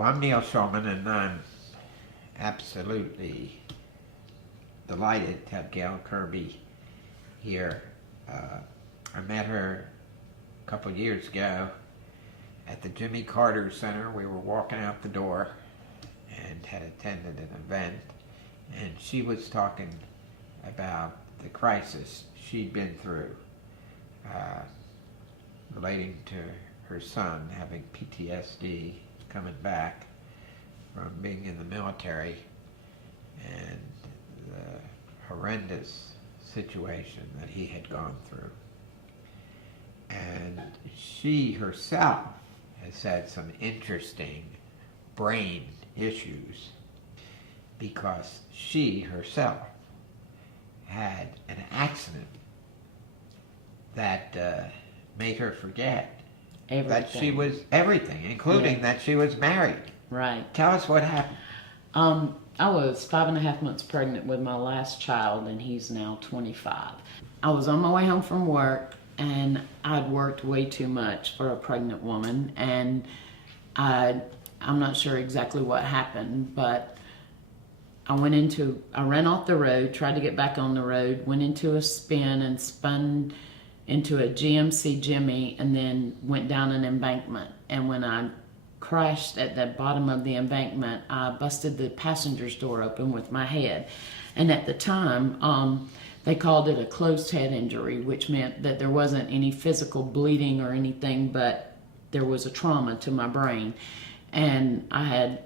Well, I'm Neil Shulman, and I'm absolutely delighted to have Gail Kirby here. I met her a couple years ago at the Jimmy Carter Center. We were walking out the door and had attended an event, and she was talking about the crisis she'd been through relating to her son having PTSD, coming back from being in the military, and the horrendous situation that he had gone through. And she herself has had some interesting brain issues because she herself had an accident that made her forget that she was everything, including that she was married. Right. Tell us what happened. I was 5.5 months pregnant with my last child, and he's now 25. I was on my way home from work, and I'd worked way too much for a pregnant woman, and I'm not sure exactly what happened, but I ran off the road, tried to get back on the road, went into a spin and spun into a GMC Jimmy, and then went down an embankment. And when I crashed at the bottom of the embankment, I busted the passenger's door open with my head. And at the time, they called it a closed head injury, which meant that there wasn't any physical bleeding or anything, but there was a trauma to my brain. And I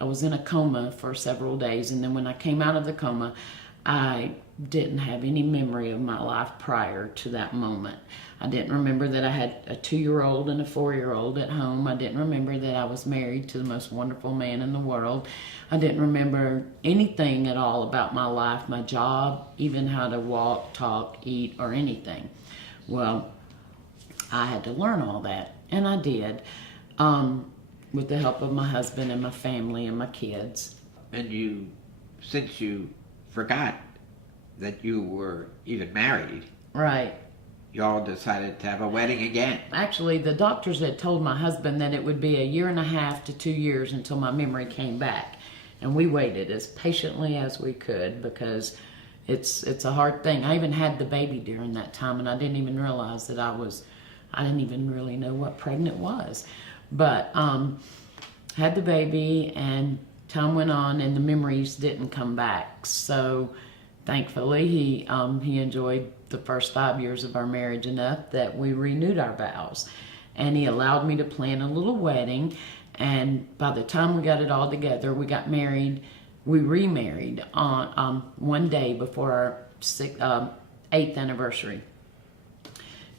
was in a coma for several days, and then when I came out of the coma, I didn't have any memory of my life prior to that moment. I didn't remember that I had a 2-year-old and a 4-year-old at home. I didn't remember that I was married to the most wonderful man in the world. I didn't remember anything at all about my life, my job, even how to walk, talk, eat, or anything. Well, I had to learn all that, and I did, with the help of my husband and my family and my kids. And since you forgot that you were even married, right, you all decided to have a wedding again. Actually, the doctors had told my husband that it would be 1.5 to 2 years until my memory came back. And we waited as patiently as we could, because it's a hard thing. I even had the baby during that time, and I didn't even realize that I didn't even really know what pregnant was. But had the baby, and time went on, and the memories didn't come back. So thankfully, he enjoyed the first 5 years of our marriage enough that we renewed our vows. And he allowed me to plan a little wedding. And by the time we got it all together, we got married. We remarried on one day before our 8th anniversary.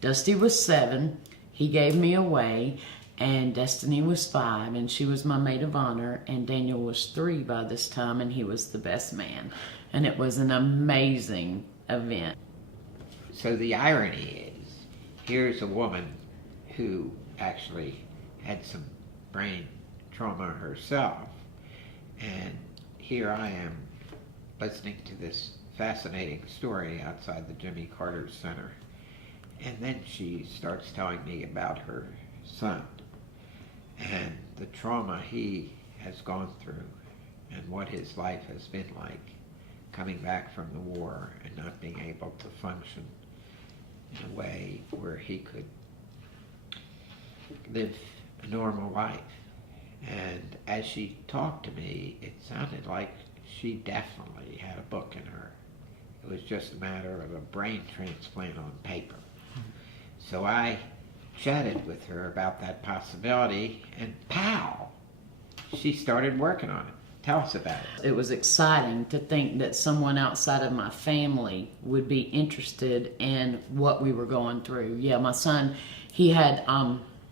Dusty was 7. He gave me away. And Destiny was 5, and she was my maid of honor, and Daniel was 3 by this time, and he was the best man. And it was an amazing event. So the irony is, here's a woman who actually had some brain trauma herself, and here I am listening to this fascinating story outside the Jimmy Carter Center, and then she starts telling me about her son and the trauma he has gone through and what his life has been like coming back from the war and not being able to function in a way where he could live a normal life. And as she talked to me, it sounded like she definitely had a book in her. It was just a matter of a brain transplant on paper. So I chatted with her about that possibility, and pow, she started working on it. Tell us about it. It was exciting to think that someone outside of my family would be interested in what we were going through. Yeah, my son, he had,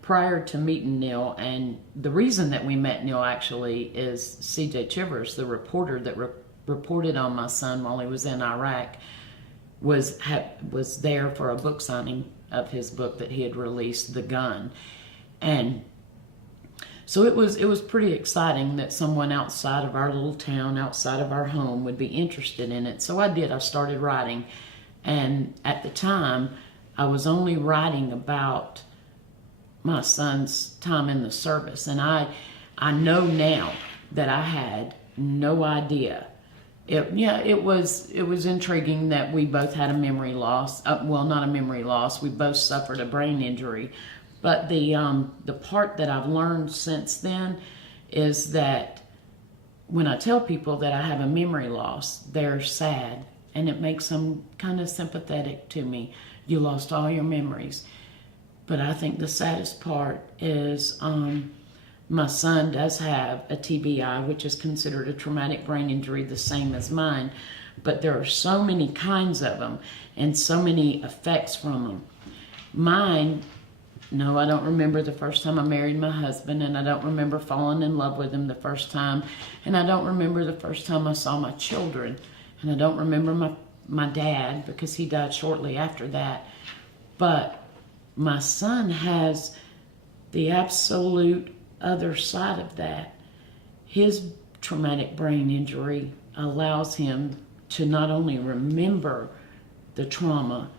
prior to meeting Neil, and the reason that we met Neil actually is C.J. Chivers, the reporter that reported on my son while he was in Iraq, was there for a book signing of his book that he had released, The Gun. And so it was pretty exciting that someone outside of our little town, outside of our home, would be interested in it. So I did. I started writing. And at the time, I was only writing about my son's time in the service. And I I know now that I had no idea. It was intriguing that we both had a memory loss. Well, not a memory loss. We both suffered a brain injury. But the part that I've learned since then is that when I tell people that I have a memory loss, they're sad, and it makes them kind of sympathetic to me. You lost all your memories. But I think the saddest part is my son does have a TBI, which is considered a traumatic brain injury, the same as mine. But there are so many kinds of them and so many effects from them. Mine, no, I don't remember the first time I married my husband, and I don't remember falling in love with him the first time, and I don't remember the first time I saw my children, and I don't remember my dad because he died shortly after that. But my son has the absolute other side of that. His traumatic brain injury allows him to not only remember the trauma,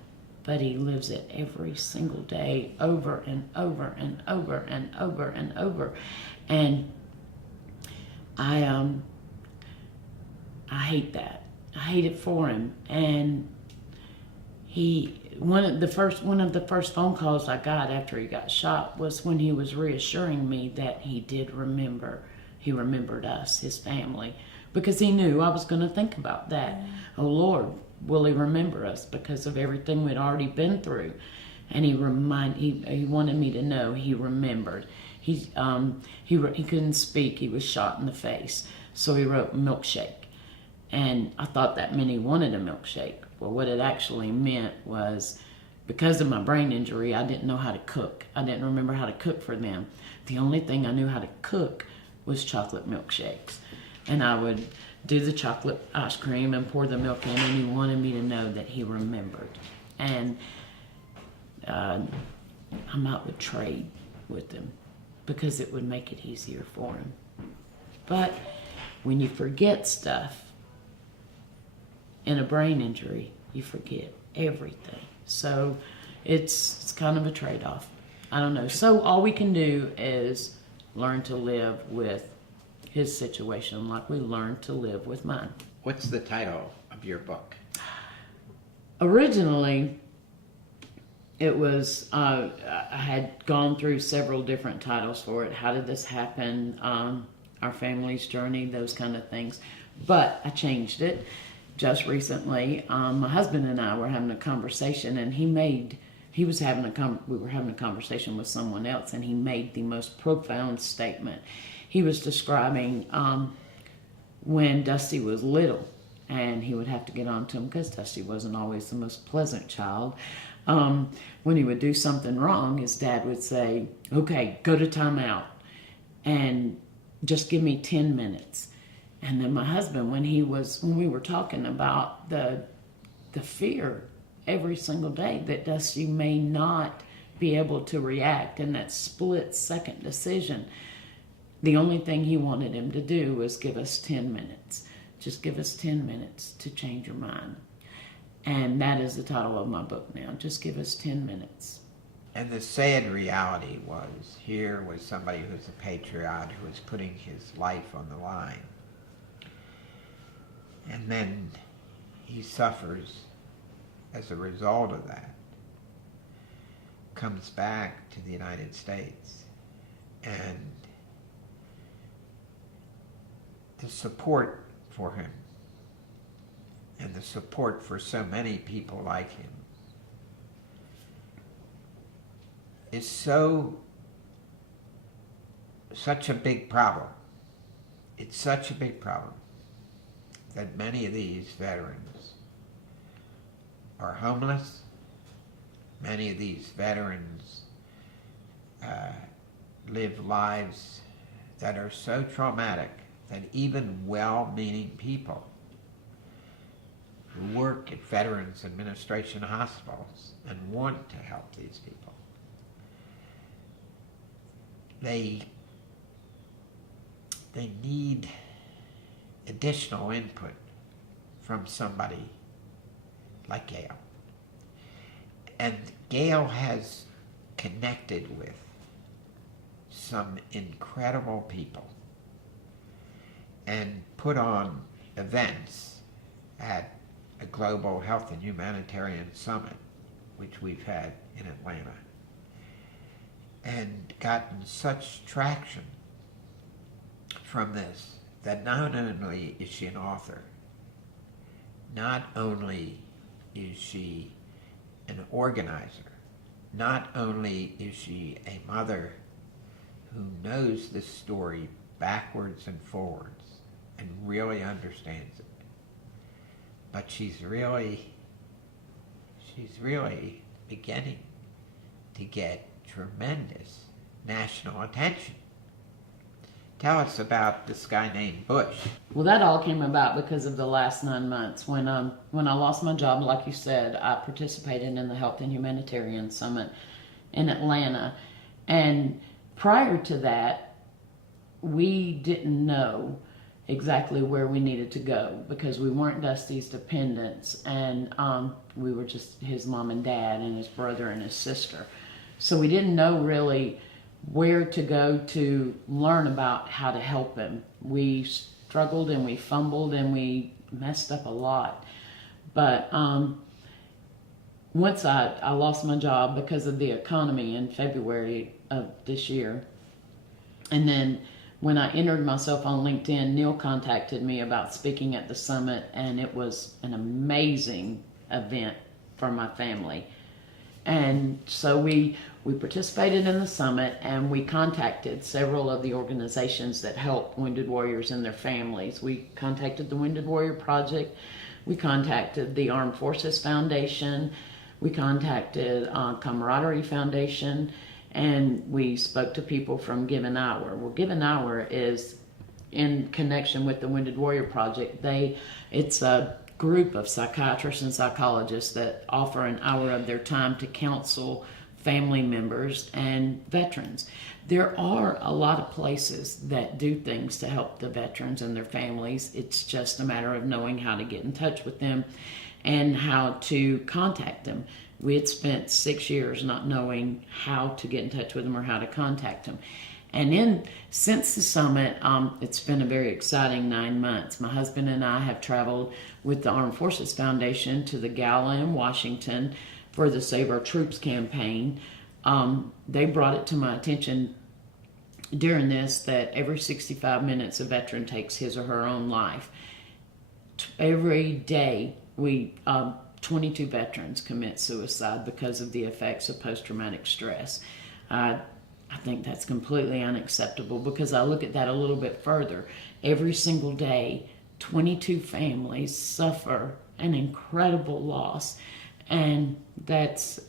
but he lives it every single day over and over and over and over and over. And I hate that. I hate it for him. And one of the first phone calls I got after he got shot was when he was reassuring me that he did remember. He remembered us, his family, because he knew I was going to think about that. Oh Lord, will he remember us because of everything we'd already been through? And he wanted me to know he remembered. He couldn't speak. He was shot in the face, so he wrote milkshake, and I thought that meant he wanted a milkshake. Well, what it actually meant was, because of my brain injury, I didn't know how to cook. I didn't remember how to cook for them. The only thing I knew how to cook was chocolate milkshakes. And I would do the chocolate ice cream and pour the milk in, and he wanted me to know that he remembered. And I might would trade with him because it would make it easier for him. But when you forget stuff in a brain injury, you forget everything. So it's kind of a trade-off. I don't know. So all we can do is learn to live with his situation like we learned to live with mine. What's the title of your book? Originally, it was, I had gone through several different titles for it. How did this happen? Our family's journey, those kind of things. But I changed it just recently. My husband and I were having a conversation, and we were having a conversation with someone else, and he made the most profound statement. He was describing when Dusty was little, and he would have to get on to him because Dusty wasn't always the most pleasant child. When he would do something wrong, his dad would say, "Okay, go to timeout and just give me 10 minutes. And then my husband, when we were talking about the fear every single day that Dusty may not be able to react in that split-second decision, the only thing he wanted him to do was give us 10 minutes. Just give us 10 minutes to change your mind. And that is the title of my book now. Just give us 10 minutes. And the sad reality was, here was somebody who's a patriot who was putting his life on the line. And then he suffers as a result of that, comes back to the United States, and the support for him and the support for so many people like him is such a big problem. It's such a big problem that many of these veterans are homeless. Many of these veterans live lives that are so traumatic that even well-meaning people who work at Veterans Administration hospitals and want to help these people, they need additional input from somebody like Gail. And Gail has connected with some incredible people and put on events at a global health and humanitarian summit, which we've had in Atlanta, and gotten such traction from this that not only is she an author, not only is she an organizer, not only is she a mother who knows this story backwards and forwards and really understands it, but she's really beginning to get tremendous national attention. Tell us about this guy named Bush. Well, that all came about because of the last 9 months. When I lost my job, like you said, I participated in the Health and Humanitarian Summit in Atlanta. And prior to that, we didn't know exactly where we needed to go because we weren't Dusty's dependents, and we were just his mom and dad and his brother and his sister. So we didn't know really where to go to learn about how to help him. We struggled and we fumbled and we messed up a lot. But once I lost my job because of the economy in February of this year, and then when I entered myself on LinkedIn, Neil contacted me about speaking at the summit, and it was an amazing event for my family. And so we participated in the summit, and we contacted several of the organizations that help wounded warriors and their families. We contacted the Wounded Warrior Project. We contacted the Armed Forces Foundation. We contacted Camaraderie Foundation. And we spoke to people from Give an Hour. Well, Give an Hour is in connection with the Wounded Warrior Project. It's a group of psychiatrists and psychologists that offer an hour of their time to counsel family members and veterans. There are a lot of places that do things to help the veterans and their families. It's just a matter of knowing how to get in touch with them and how to contact them. We had spent 6 years not knowing how to get in touch with them or how to contact them. And since the summit, it's been a very exciting 9 months. My husband and I have traveled with the Armed Forces Foundation to the gala in Washington for the Save Our Troops campaign. They brought it to my attention during this that every 65 minutes a veteran takes his or her own life. Every day, 22 veterans commit suicide because of the effects of post-traumatic stress. I think that's completely unacceptable because I look at that a little bit further. Every single day, 22 families suffer an incredible loss, and that's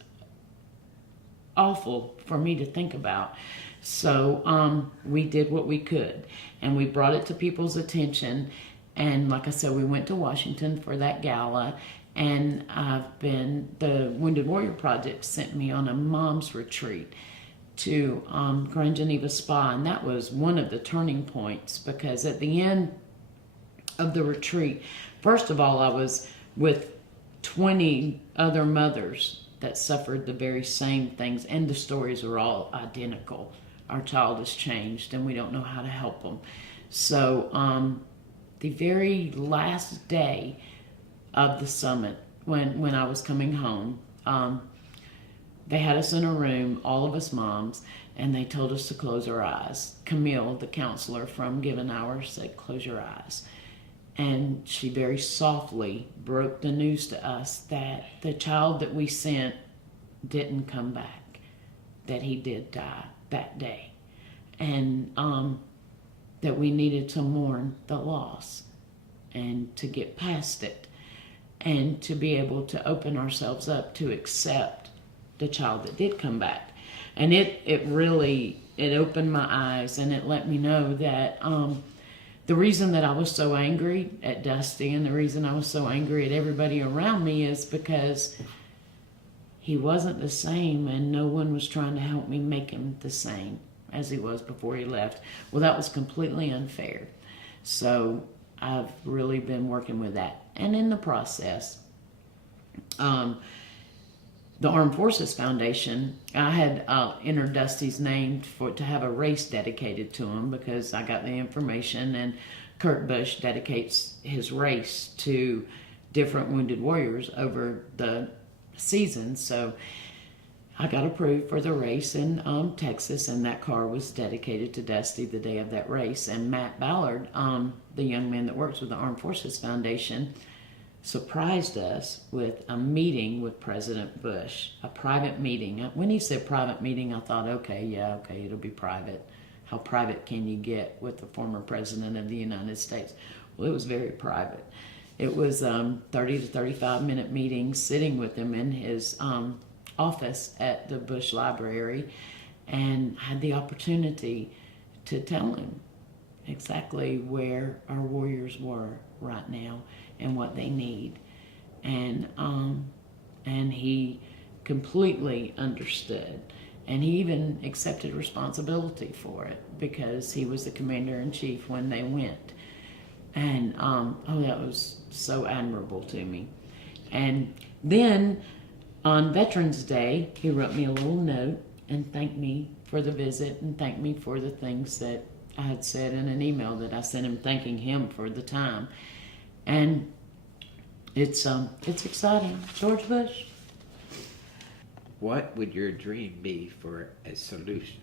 awful for me to think about. So we did what we could, and we brought it to people's attention. And like I said, we went to Washington for that gala, and the Wounded Warrior Project sent me on a mom's retreat to Grand Geneva Spa, and that was one of the turning points because at the end of the retreat, first of all, I was with 20 other mothers that suffered the very same things, and the stories are all identical. Our child has changed, and we don't know how to help them. So the very last day of the summit, when I was coming home, they had us in a room, all of us moms, and they told us to close our eyes. Camille, the counselor from Give an Hour, said, "Close your eyes." And she very softly broke the news to us that the child that we sent didn't come back, that he did die that day, and that we needed to mourn the loss and to get past it and to be able to open ourselves up to accept the child that did come back. And it really opened my eyes, and it let me know that the reason that I was so angry at Dusty and the reason I was so angry at everybody around me is because he wasn't the same, and no one was trying to help me make him the same as he was before he left. Well, that was completely unfair. So I've really been working with that. And in the process, the Armed Forces Foundation, I had entered Dusty's name to have a race dedicated to him because I got the information, and Kurt Busch dedicates his race to different wounded warriors over the season. So I got approved for the race in Texas, and that car was dedicated to Dusty the day of that race. And Matt Ballard, the young man that works with the Armed Forces Foundation, surprised us with a meeting with President Bush, a private meeting. When he said private meeting, I thought, okay, it'll be private. How private can you get with the former president of the United States? Well, it was very private. It was 30 to 35 minute meetings, sitting with him in his office at the Bush Library, and had the opportunity to tell him exactly where our warriors were right now and what they need. And he completely understood. And he even accepted responsibility for it because he was the commander-in-chief when they went. And that was so admirable to me. And then on Veterans Day, he wrote me a little note and thanked me for the visit and thanked me for the things that I had said in an email that I sent him, thanking him for the time. And it's exciting. George Bush. What would your dream be for a solution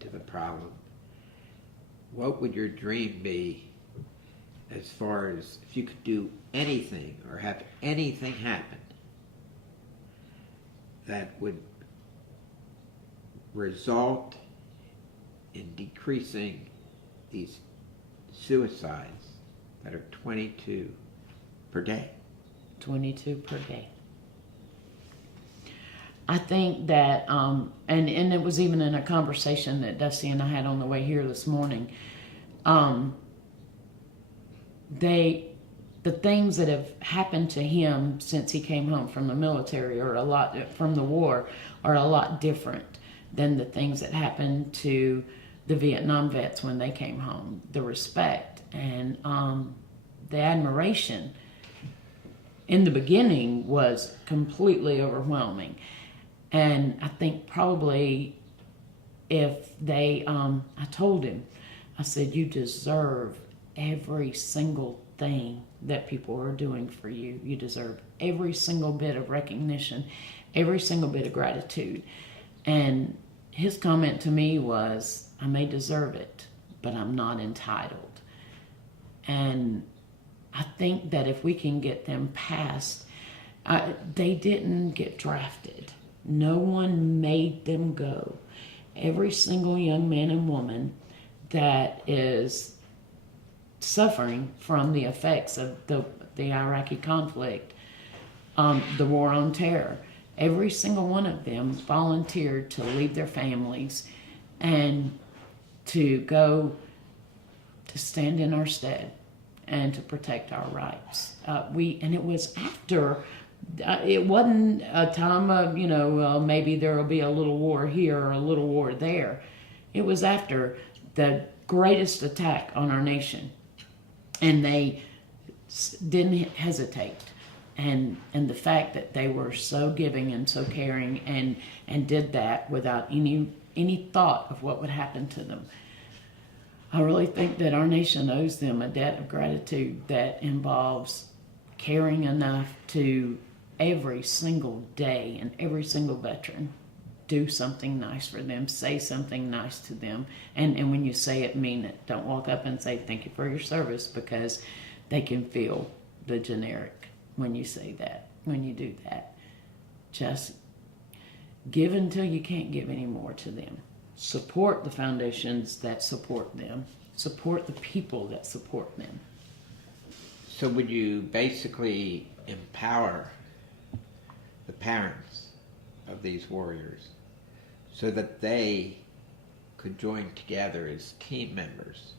to the problem? What would your dream be as far as if you could do anything or have anything happen that would result in decreasing these suicides that are 22 per day? 22 per day. I think that, and it was even in a conversation that Dusty and I had on the way here this morning, the things that have happened to him since he came home from the military from the war are a lot different than the things that happened to the Vietnam vets when they came home. The respect and the admiration in the beginning was completely overwhelming. And I think probably if they, I told him, I said, you deserve every single thing that people are doing for you. You deserve every single bit of recognition, every single bit of gratitude. And his comment to me was, I may deserve it, but I'm not entitled. And I think that if we can get them past, they didn't get drafted. No one made them go. Every single young man and woman that is suffering from the effects of the Iraqi conflict, the war on terror, every single one of them volunteered to leave their families and to go to stand in our stead and to protect our rights. And it was after, it wasn't a time of, maybe there will be a little war here or a little war there. It was after the greatest attack on our nation. And they didn't hesitate. And the fact that they were so giving and so caring and did that without any thought of what would happen to them. I really think that our nation owes them a debt of gratitude that involves caring enough to every single day and every single veteran do something nice for them, say something nice to them, and when you say it, mean it. Don't walk up and say thank you for your service, because they can feel the generic when you say that, when you do that. Just give until you can't give anymore to them. Support the foundations that support them. Support the people that support them. So would you basically empower the parents of these warriors so that they could join together as team members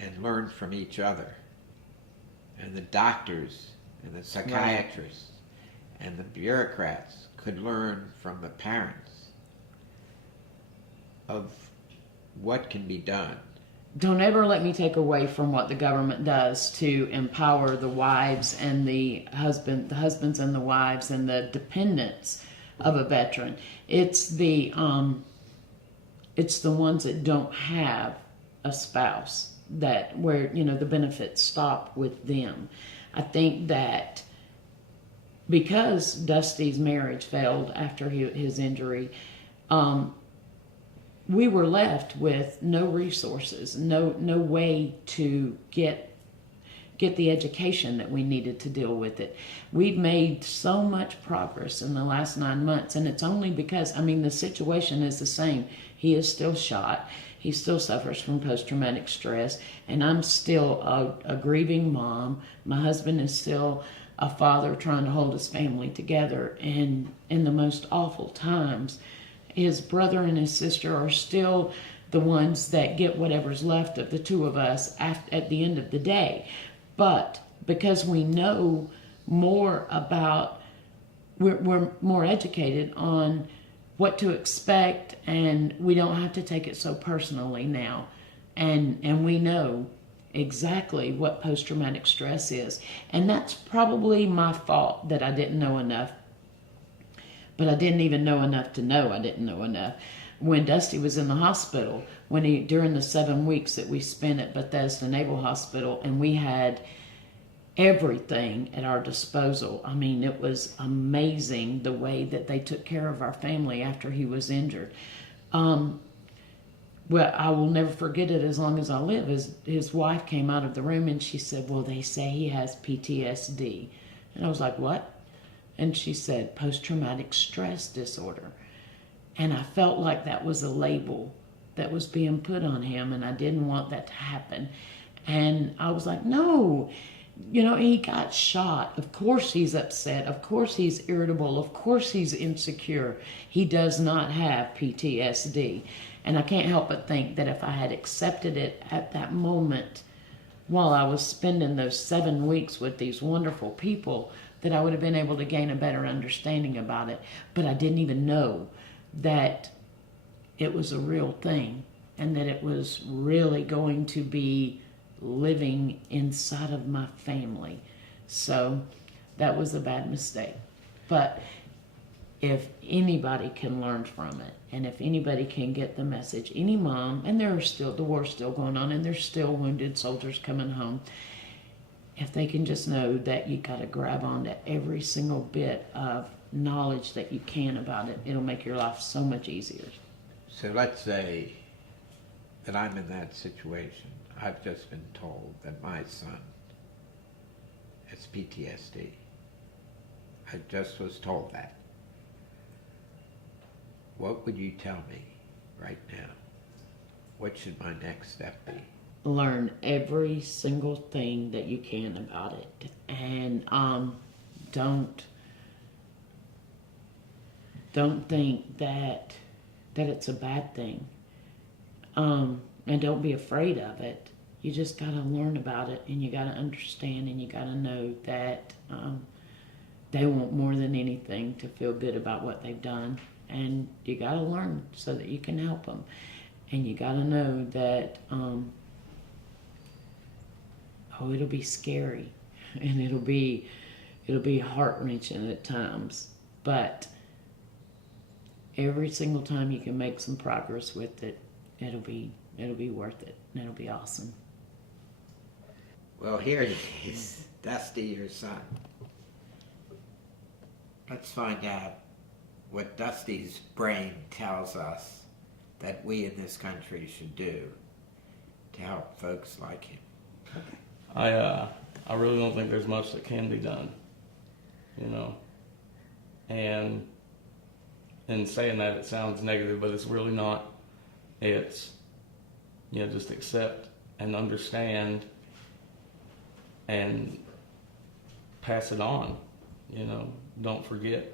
and learn from each other? And the doctors and the psychiatrists and the bureaucrats could learn from the parents of what can be done don't ever let me take away from what the government does to empower the wives and the husbands and the wives and the dependents of a veteran. It's the ones that don't have a spouse that where the benefits stop with them. I think that because Dusty's marriage failed after his injury, we were left with no resources, no way to get the education that we needed to deal with it. We've made so much progress in the last 9 months, and it's only because, the situation is the same. He is still shot. He still suffers from post-traumatic stress, and I'm still a grieving mom. My husband is still a father trying to hold his family together, and in the most awful times, his brother and his sister are still the ones that get whatever's left of the two of us at the end of the day. But because we know more about, we're more educated on what to expect, and we don't have to take it so personally now. And we know exactly what post-traumatic stress is. And that's probably my fault that I didn't know enough. But I didn't even know enough to know I didn't know enough. When Dusty was in the hospital, during the 7 weeks that we spent at Bethesda Naval Hospital, and we had everything at our disposal. It was amazing the way that they took care of our family after he was injured. Well, I will never forget it as long as I live. His wife came out of the room and she said, well, they say he has PTSD. And I was like, what? And she said, post-traumatic stress disorder. And I felt like that was a label that was being put on him, and I didn't want that to happen. And I was like, no, he got shot. Of course he's upset. Of course he's irritable. Of course he's insecure. He does not have PTSD. And I can't help but think that if I had accepted it at that moment while I was spending those 7 weeks with these wonderful people, that I would have been able to gain a better understanding about it. But I didn't even know that it was a real thing and that it was really going to be living inside of my family. So that was a bad mistake. But if anybody can learn from it, and if anybody can get the message, any mom, and the war's still going on, and there's still wounded soldiers coming home, if they can just know that you got to grab onto every single bit of knowledge that you can about it, it'll make your life so much easier. So let's say that I'm in that situation. I've just been told that my son has PTSD. I just was told that. What would you tell me right now? What should my next step be? Learn every single thing that you can about it, and don't think that it's a bad thing, and don't be afraid of it. You just got to learn about it, and you got to understand, and you got to know that they want more than anything to feel good about what they've done, and you got to learn so that you can help them, and you got to know that it'll be scary, and it'll be heart-wrenching at times, but every single time you can make some progress with it, it'll be worth it, and it'll be awesome. Well, here it is, Dusty, your son. Let's find out what Dusty's brain tells us that we in this country should do to help folks like him. I really don't think there's much that can be done, and in saying that it sounds negative, but it's really not. It's, just accept and understand and pass it on, don't forget,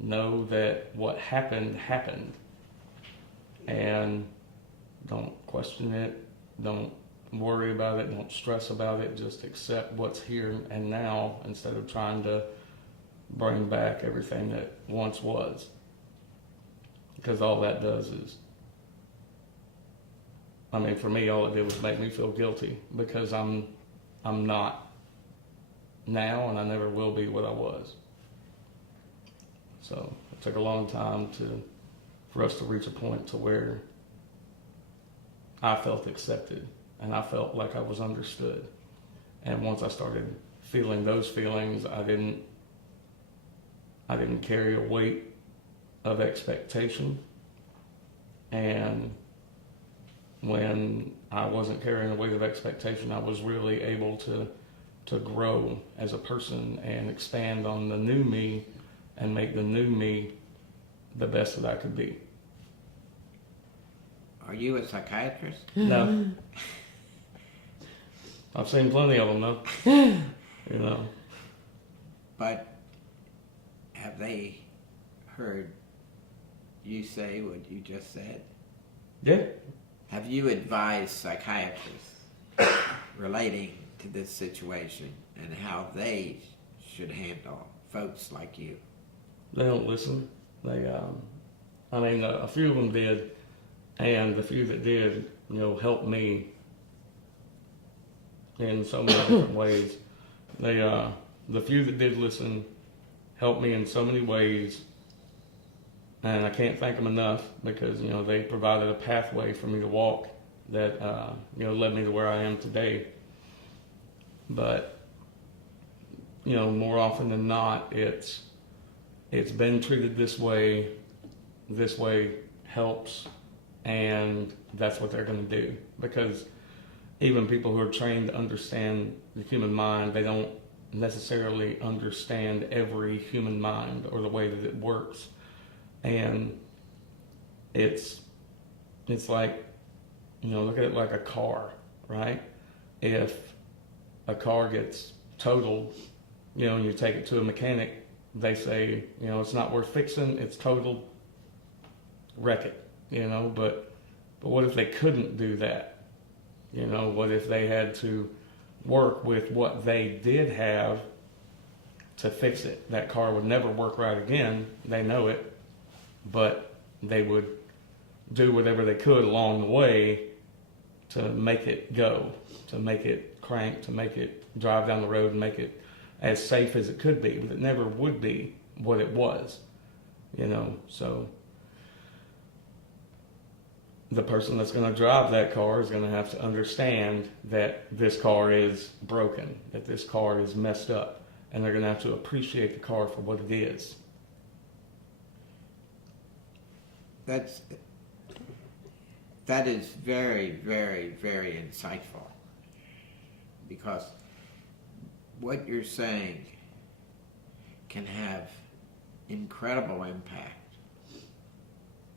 know that what happened, and don't question it, don't worry about it, don't stress about it, just accept what's here and now instead of trying to bring back everything that once was, because all that does is I mean, for me, all it did was make me feel guilty because I'm not now, and I never will be what I was. So it took a long time for us to reach a point to where I felt accepted and I felt like I was understood. And once I started feeling those feelings, I didn't carry a weight of expectation. And when I wasn't carrying a weight of expectation, I was really able to grow as a person and expand on the new me and make the new me the best that I could be. Are you a psychiatrist? No. I've seen plenty of them though. You know. But have they heard you say what you just said? Yeah. Have you advised psychiatrists relating to this situation and how they should handle folks like you? They don't listen. A few of them did, and the few that did, helped me in so many different ways. The few that did listen helped me in so many ways, and I can't thank them enough because, they provided a pathway for me to walk that, led me to where I am today. But, more often than not, it's been treated this way helps, and that's what they're going to do. Because even people who are trained to understand the human mind, they don't necessarily understand every human mind or the way that it works. And it's like, look at it like a car, right? If a car gets totaled, and you take it to a mechanic, they say, it's not worth fixing, it's totaled, wreck it, but what if they couldn't do that? What if they had to work with what they did have to fix it? That car would never work right again, they know it, but they would do whatever they could along the way to make it go, to make it crank, to make it drive down the road and make it as safe as it could be, but it never would be what it was, so the person that's going to drive that car is going to have to understand that this car is broken, that this car is messed up, and they're going to have to appreciate the car for what it is. That is very, very, very insightful, because what you're saying can have incredible impact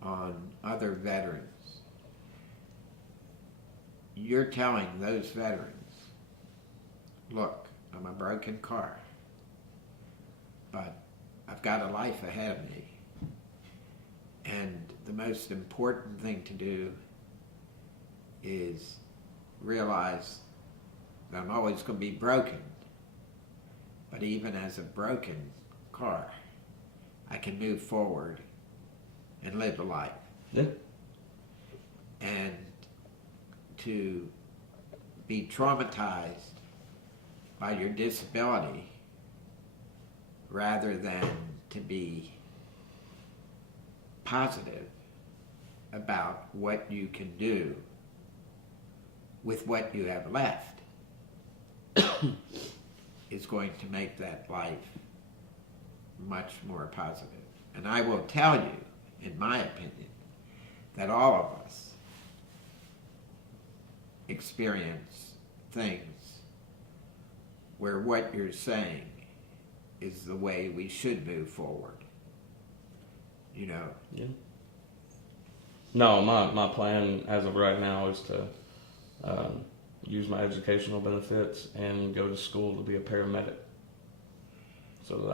on other veterans. You're telling those veterans, look, I'm a broken car, but I've got a life ahead of me. And the most important thing to do is realize that I'm always going to be broken. But even as a broken car, I can move forward and live a life. Yeah. And to be traumatized by your disability rather than to be positive about what you can do with what you have left is going to make that life much more positive. And I will tell you, in my opinion, that all of us experience things where what you're saying is the way we should move forward. Yeah. No, my plan as of right now is to use my educational benefits and go to school to be a paramedic, so that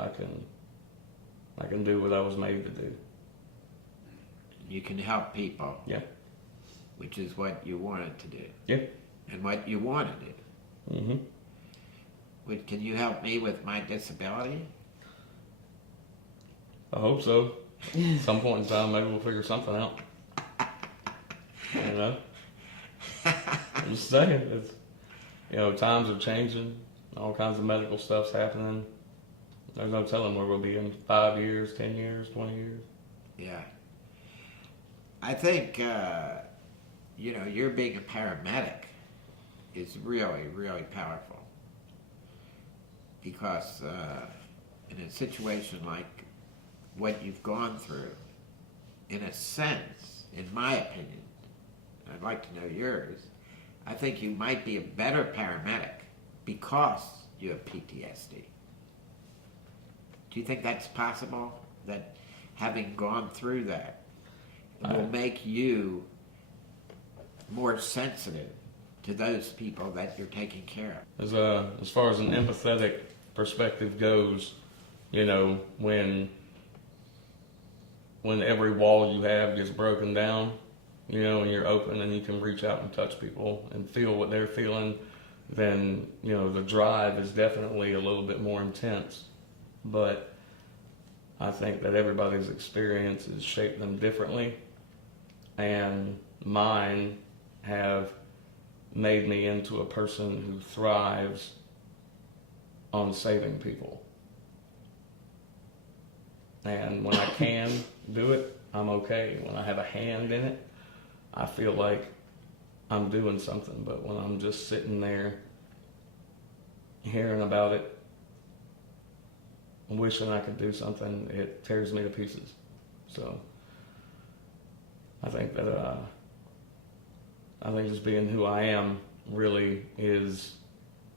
I can do what I was made to do. You can help people. Yeah. Which is what you wanted to do. Yeah. And what you want to do. Mm-hmm. Can you help me with my disability? I hope so. At some point in time, maybe we'll figure something out. I'm just saying, times are changing. All kinds of medical stuff's happening. There's no telling where we'll be in 5 years, 10 years, 20 years. Yeah. I think, you're being a paramedic is really, really powerful. Because in a situation like what you've gone through, in a sense, in my opinion, I'd like to know yours, I think you might be a better paramedic because you have PTSD. Do you think that's possible? That having gone through that will make you more sensitive to those people that you're taking care of? As far as an empathetic perspective goes, when every wall you have gets broken down, and you're open and you can reach out and touch people and feel what they're feeling, then, the drive is definitely a little bit more intense. But I think that everybody's experiences shape them differently, and mine have made me into a person who thrives on saving people. And when I can do it, I'm okay. When I have a hand in it, I feel like I'm doing something. But when I'm just sitting there hearing about it, wishing I could do something, it tears me to pieces. So I think that just being who I am really is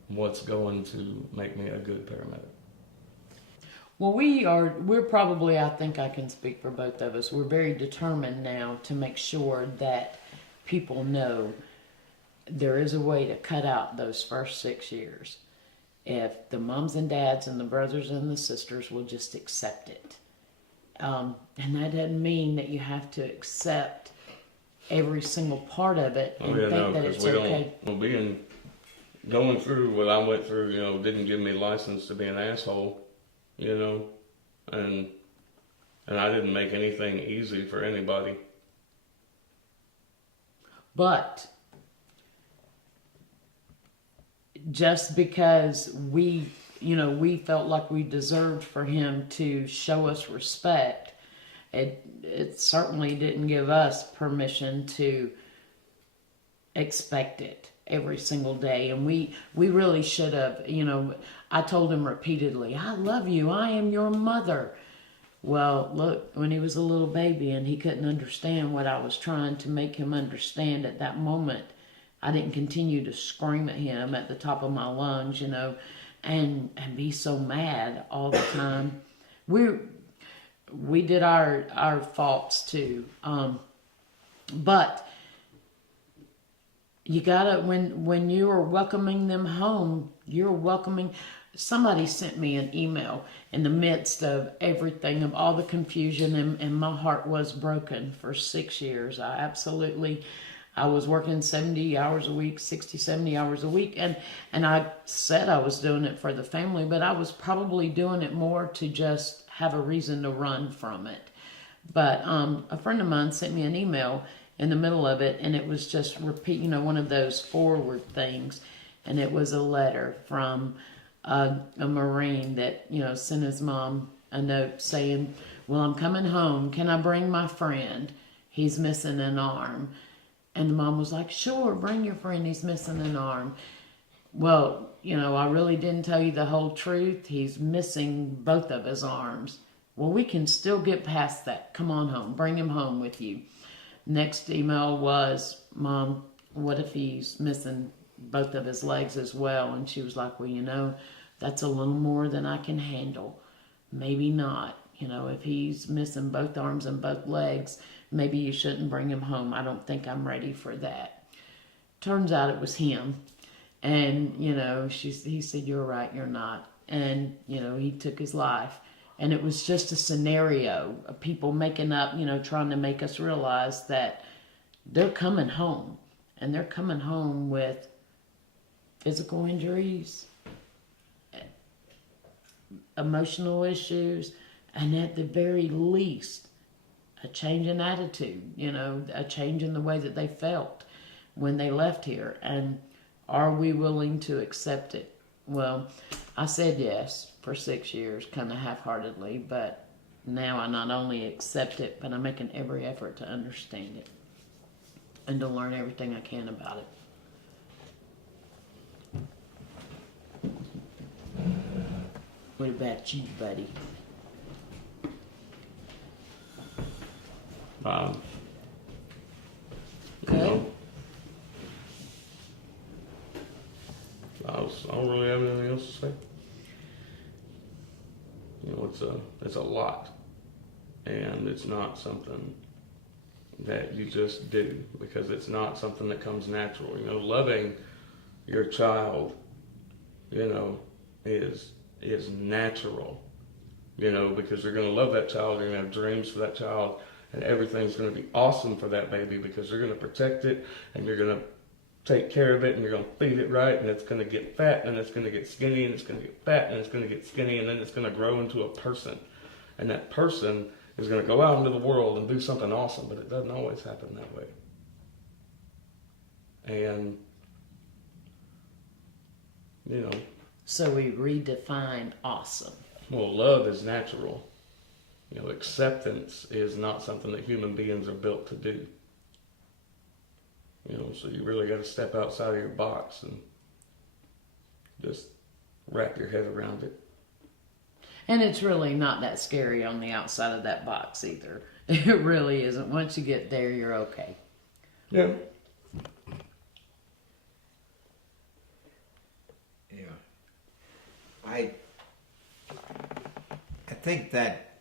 what's going to make me a good paramedic. Well, we're probably, I think I can speak for both of us, we're very determined now to make sure that people know there is a way to cut out those first 6 years. If the moms and dads and the brothers and the sisters will just accept it. And that doesn't mean that you have to accept every single part of it and think that it's okay. Going through what I went through, didn't give me license to be an asshole, and I didn't make anything easy for anybody. But just because we felt like we deserved for him to show us respect, it certainly didn't give us permission to expect it every single day. And we really should have, I told him repeatedly, I love you, I am your mother. Well, look, when he was a little baby and he couldn't understand what I was trying to make him understand at that moment, I didn't continue to scream at him at the top of my lungs, and be so mad all the time. We did our faults too. But you gotta, when you are welcoming them home, you're welcoming. Somebody sent me an email in the midst of everything, of all the confusion, and my heart was broken for 6 years. I was working 70 hours a week, 60, 70 hours a week, and I said I was doing it for the family, but I was probably doing it more to just have a reason to run from it. But a friend of mine sent me an email in the middle of it, and it was just one of those forward things, and it was a letter from a Marine that, sent his mom a note saying, well, I'm coming home. Can I bring my friend? He's missing an arm. And the mom was like, sure, bring your friend. He's missing an arm. Well, I really didn't tell you the whole truth. He's missing both of his arms. Well, we can still get past that. Come on home. Bring him home with you. Next email was, Mom, what if he's missing both of his legs as well? And she was like, well, that's a little more than I can handle. Maybe not. If he's missing both arms and both legs, maybe you shouldn't bring him home. I don't think I'm ready for that. Turns out it was him. And, he said, you're right, you're not. And, he took his life. And it was just a scenario of people making up, trying to make us realize that they're coming home. And they're coming home with physical injuries, emotional issues, and at the very least, a change in attitude, a change in the way that they felt. when they left here. And are we willing to accept it? Well, I said yes for 6 years, kind of half-heartedly, but now I not only accept it, but I'm making every effort to understand it and to learn everything I can about it. What about you, buddy? You know, I don't really have anything else to say. You know, it's a lot, and it's not something that you just do, because it's not something that comes natural. You know, loving your child, you know, is natural. You know, because you're going to love that child, you're going to have dreams for that child, and everything's going to be awesome for that baby, because you're going to protect it, and you're going to take care of it, and you're going to feed it right, and it's going to get fat, and it's going to get skinny, and it's going to get fat, and it's going to get skinny, and then it's going to grow into a person. And that person is going to go out into the world and do something awesome, but it doesn't always happen that way. And, you know. So we redefine awesome. Well, love is natural. You know, acceptance is not something that human beings are built to do. You know, so you really got to step outside of your box and just wrap your head around it. And it's really not that scary on the outside of that box either. It really isn't. Once you get there, you're okay. Yeah. Yeah. I think that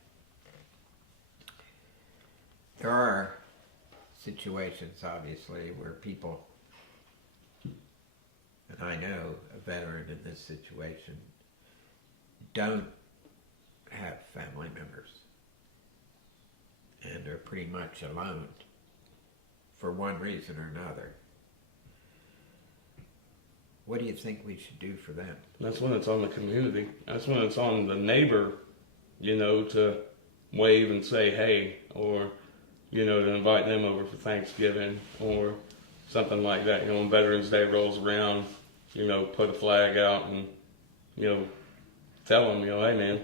there are situations, obviously, where people, and I know a veteran in this situation, don't have family members and are pretty much alone for one reason or another. What do you think we should do for them? That's when it's on the community. That's when it's on the neighbor, you know, to wave and say, hey, or, you know, to invite them over for Thanksgiving or something like that. You know, when Veterans Day rolls around, you know, put a flag out and, you know, tell them, you know, hey man,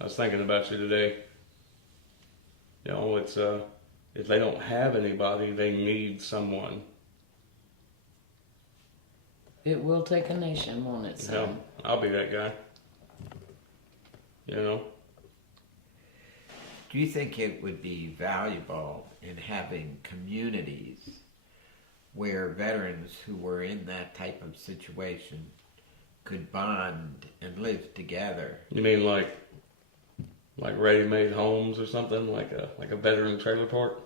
I was thinking about you today. You know, it's, if they don't have anybody, they need someone. It will take a nation, won't it, son? You know, I'll be that guy. You know? Do you think it would be valuable in having communities where veterans who were in that type of situation could bond and live together? You mean like ready-made homes or something, like a veteran trailer park?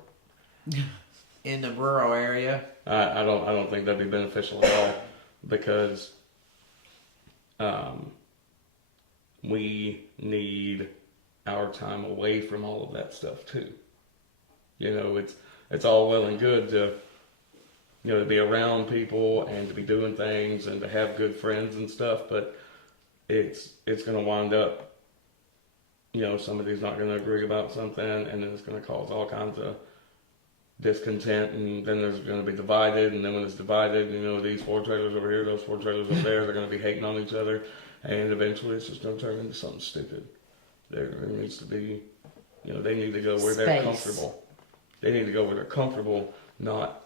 In the rural area? I don't think that'd be beneficial at all, because we need our time away from all of that stuff too. You know, it's all well and good to, you know, to be around people and to be doing things and to have good friends and stuff, but it's going to wind up, you know, somebody's not going to agree about something, and then it's going to cause all kinds of discontent, and then there's going to be divided, and then when it's divided, you know, these 4 trailers over here, those 4 trailers over there, they're going to be hating on each other, and eventually it's just going to turn into something stupid. There needs to be, you know, they need to go where they're comfortable. They need to go where they're comfortable, not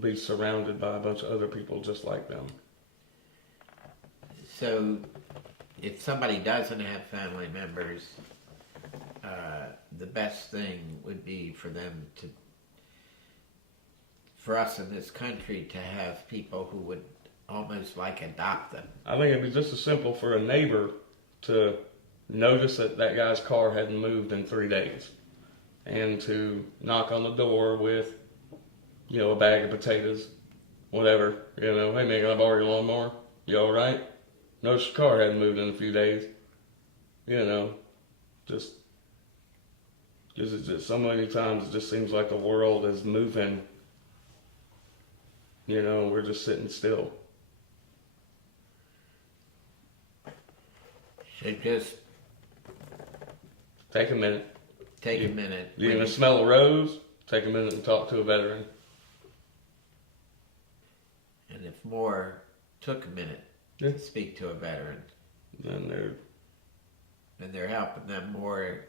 be surrounded by a bunch of other people just like them. So, if somebody doesn't have family members, the best thing would be for them to, for us in this country, to have people who would almost like adopt them. I think it'd be just as simple for a neighbor to notice that that guy's car hadn't moved in 3 days, and to knock on the door with, you know, a bag of potatoes, whatever, you know, hey man, can I borrow your lawnmower? You alright? Notice your car hadn't moved in a few days. You know, just so many times it just seems like the world is moving. You know, we're just sitting still. So just take a minute. Take a minute. You're going to smell a rose? Take a minute and talk to a veteran. if more took a minute Yeah. to speak to a veteran, then they're helping them more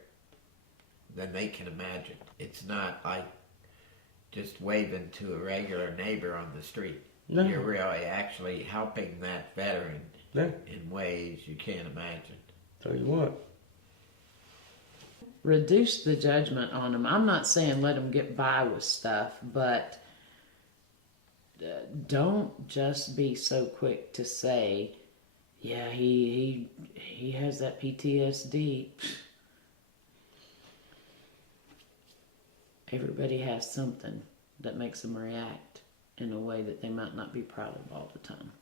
than they can imagine. It's not like just waving to a regular neighbor on the street. No. You're really actually helping that veteran yeah. in ways you can't imagine. Tell you what. Reduce the judgment on them. I'm not saying let them get by with stuff, but don't just be so quick to say, yeah, he has that PTSD. Everybody has something that makes them react in a way that they might not be proud of all the time.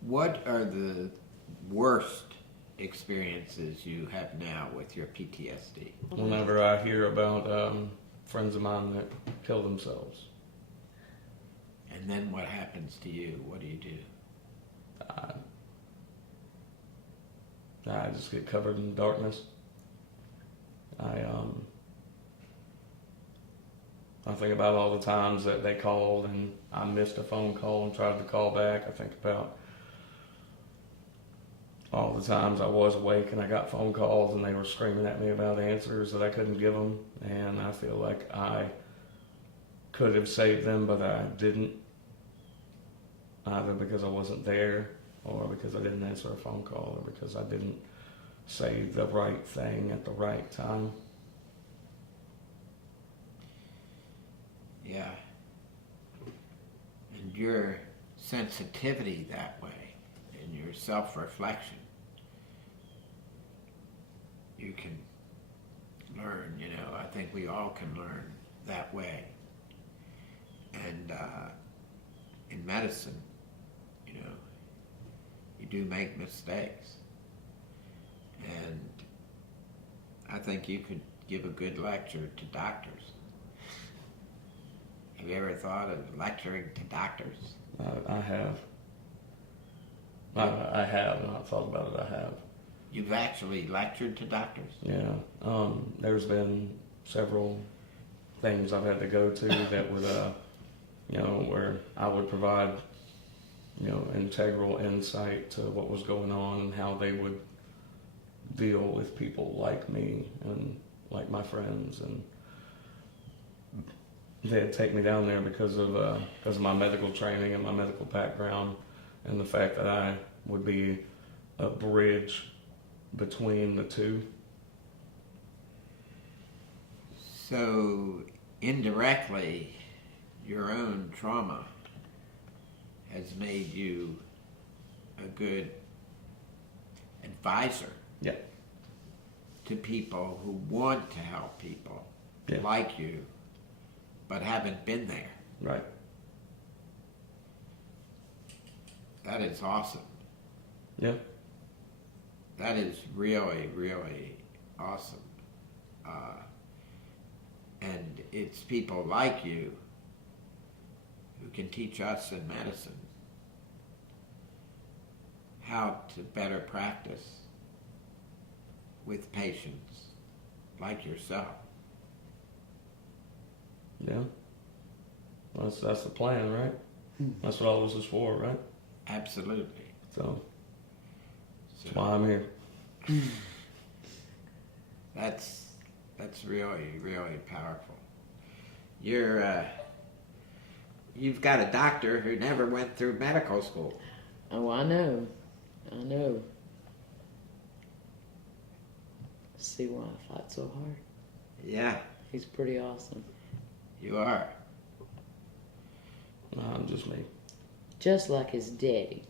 What are the worst experiences you have now with your PTSD? Whenever I hear about friends of mine that kill themselves, And then what happens to you? What do you do? I just get covered in darkness. I think about all the times that they called and I missed a phone call and tried to call back. I think about all the times I was awake and I got phone calls and they were screaming at me about answers that I couldn't give them. And I feel like I could have saved them, but I didn't. Either because I wasn't there or because I didn't answer a phone call or because I didn't say the right thing at the right time. Yeah. And your sensitivity that way and your self-reflection, you can learn, I think we all can learn that way. And in medicine, you do make mistakes. And I think you could give a good lecture to doctors. Have you ever thought of lecturing to doctors? I have. I have not thought about it. I have. You've actually lectured to doctors? Yeah. There's been several things I've had to go to that would, where I would provide, integral insight to what was going on and how they would deal with people like me and like my friends, and they'd take me down there because of my medical training and my medical background and the fact that I would be a bridge between the two. So indirectly, your own trauma has made you a good advisor Yeah. to people who want to help people Yeah. like you, but haven't been there. Right. That is awesome. Yeah. That is really, really awesome. And it's people like you who can teach us in medicine how to better practice with patients like yourself. Yeah. That's the plan, right? That's what all this is for, right? Absolutely. So that's why I'm here. That's really, really powerful. You've got a doctor who never went through medical school. Oh, I know. See why I fight so hard. Yeah, He's pretty awesome. you are. I'm just me. Just like his daddy.